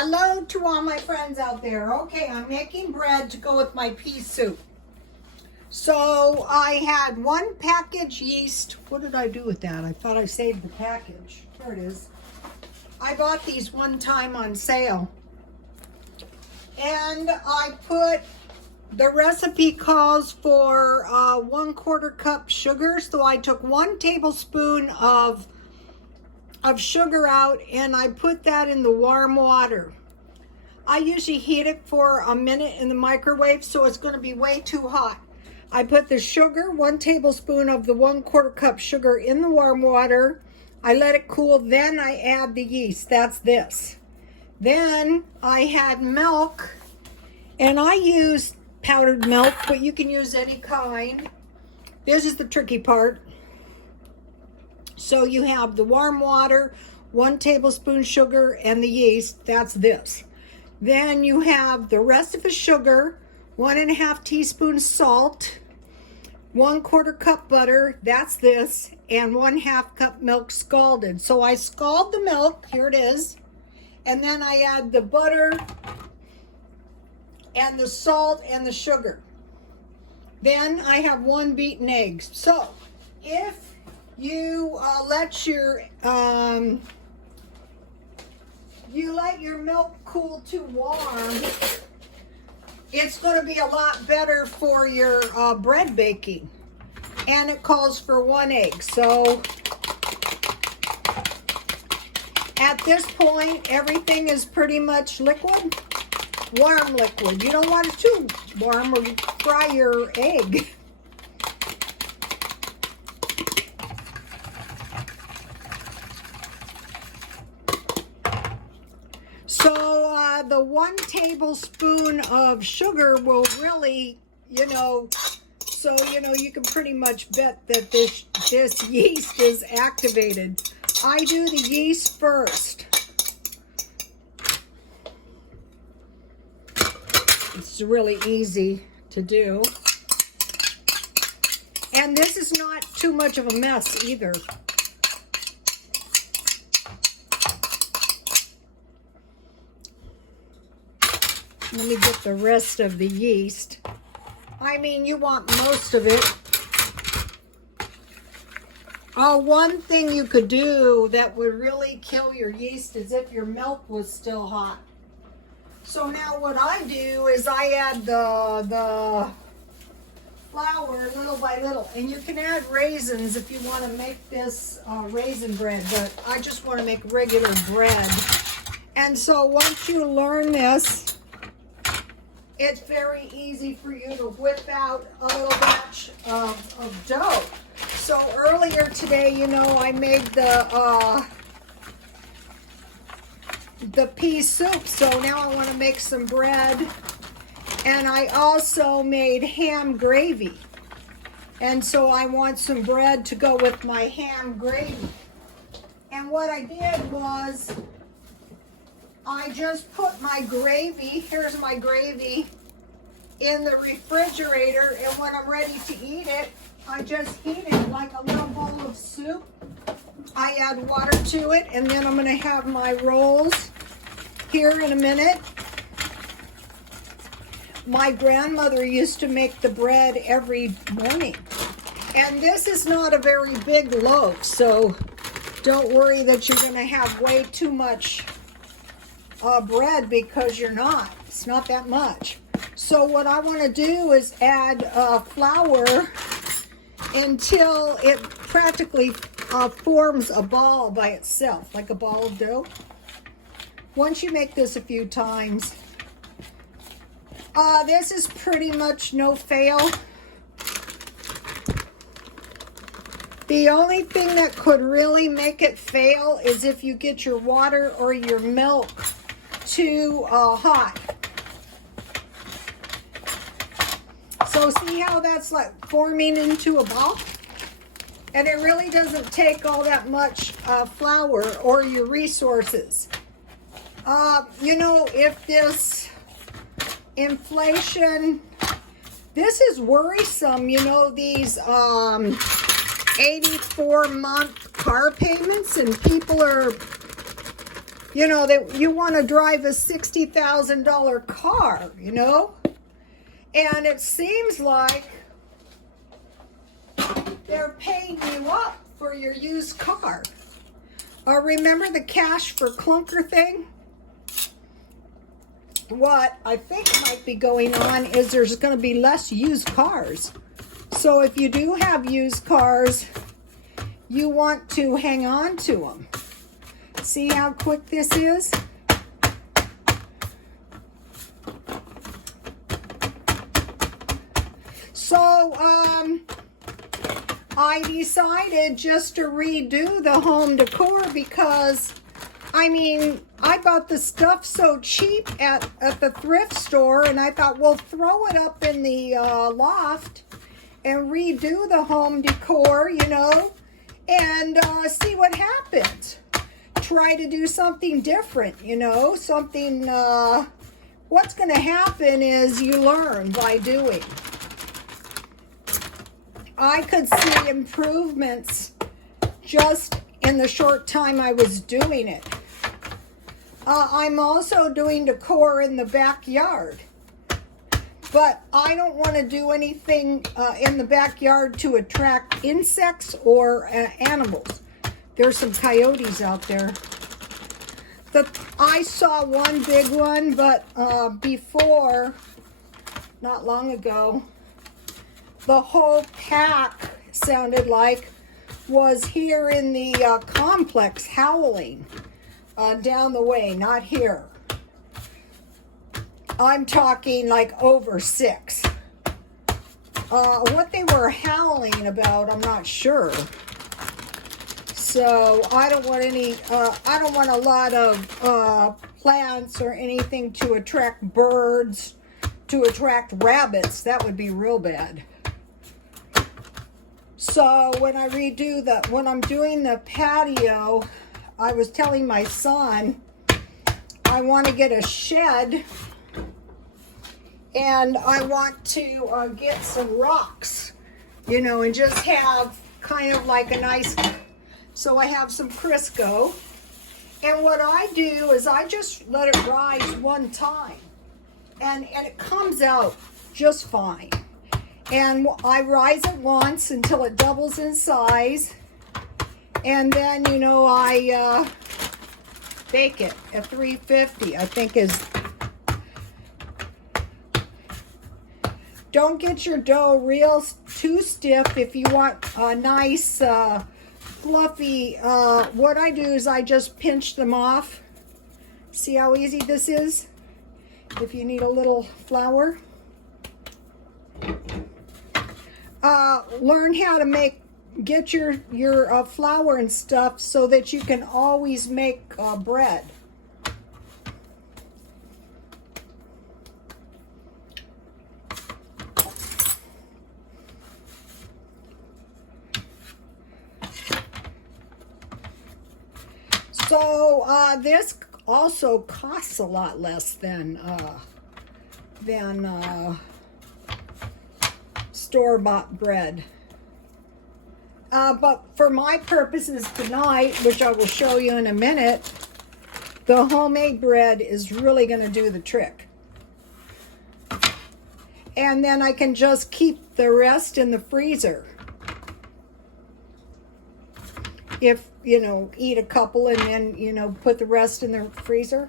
Hello to all my friends out there. Okay, I'm making bread to go with my pea soup. So I had one package yeast. What did I do with that? I thought I saved the package. Here it is. I bought these one time on sale. And I put, the recipe calls for 1/4 cup sugar. So I took 1 tablespoon of sugar out and I put that in the warm water. I usually heat it for a minute in the microwave, so it's going to be way too hot. I put the sugar, 1 tablespoon of the 1/4 cup sugar in the warm water. I let it cool, then I add the yeast. That's this. Then I had milk, and I used powdered milk, but you can use any kind. This is the tricky part. So you have the warm water, 1 tablespoon sugar, and the yeast. That's this. Then you have the rest of the sugar, 1½ teaspoon salt, 1/4 cup butter, that's this, and 1/2 cup milk scalded. So I scald the milk, here it is, and then I add the butter and the salt and the sugar. Then I have 1 beaten egg. So if you let your milk cool to warm, it's going to be a lot better for your bread baking. And it calls for 1 egg. So at this point, everything is pretty much liquid, warm liquid. You don't want it too warm or you fry your egg. So the 1 tablespoon of sugar will really, so you can pretty much bet that this yeast is activated. I do the yeast first. It's really easy to do. And this is not too much of a mess either. Let me get the rest of the yeast. I mean, you want most of it. Oh, one thing you could do that would really kill your yeast is if your milk was still hot. So now what I do is I add the flour little by little. And you can add raisins if you want to make this raisin bread, but I just want to make regular bread. And so once you learn this, it's very easy for you to whip out a little batch of dough. So earlier today, I made the pea soup. So now I want to make some bread. And I also made ham gravy. And so I want some bread to go with my ham gravy. And what I did was I just put my gravy, here's my gravy, in the refrigerator, and when I'm ready to eat it, I just heat it like a little bowl of soup. I add water to it, and then I'm going to have my rolls here in a minute. My grandmother used to make the bread every morning, and this is not a very big loaf, so don't worry that you're going to have way too much bread, because you're not. It's not that much. So what I want to do is add flour until it practically forms a ball by itself, like a ball of dough. Once you make this a few times, this is pretty much no fail. The only thing that could really make it fail is if you get your water or your milk too hot. So see how that's like forming into a ball? And it really doesn't take all that much flour or your resources. If this inflation, this is worrisome, these 84-month car payments, and people are you know, that you want to drive a $60,000 car, you know? And it seems like they're paying you up for your used car. Remember the cash for clunker thing? What I think might be going on is there's going to be less used cars. So if you do have used cars, you want to hang on to them. See how quick this is? So, I decided just to redo the home decor because, I mean, I bought the stuff so cheap at the thrift store, and I thought, well, throw it up in the loft and redo the home decor, you know, and see what happens. Try to do something different, you know, something, what's going to happen is you learn by doing. I could see improvements just in the short time I was doing it. I'm also doing decor in the backyard, but I don't want to do anything in the backyard to attract insects or animals. There's some coyotes out there. I saw one big one, but before, not long ago, the whole pack sounded like was here in the complex howling down the way, not here. I'm talking like over 6. What they were howling about, I'm not sure. So I don't want any, I don't want a lot of plants or anything to attract birds, to attract rabbits. That would be real bad. So when I'm doing the patio, I was telling my son, I want to get a shed and I want to get some rocks, you know, and just have kind of like a nice, so I have some Crisco. And what I do is I just let it rise one time and it comes out just fine. And I rise it once until it doubles in size. And then, you know, I bake it at 350, I think is. Don't get your dough real too stiff if you want a nice, fluffy, what I do is I just pinch them off. See how easy this is? If you need a little flour. Learn how to get your flour and stuff so that you can always make bread. So this also costs a lot less than store-bought bread. But for my purposes tonight, which I will show you in a minute, the homemade bread is really going to do the trick. And then I can just keep the rest in the freezer. If, you know, eat a couple and then, you know, put the rest in the freezer.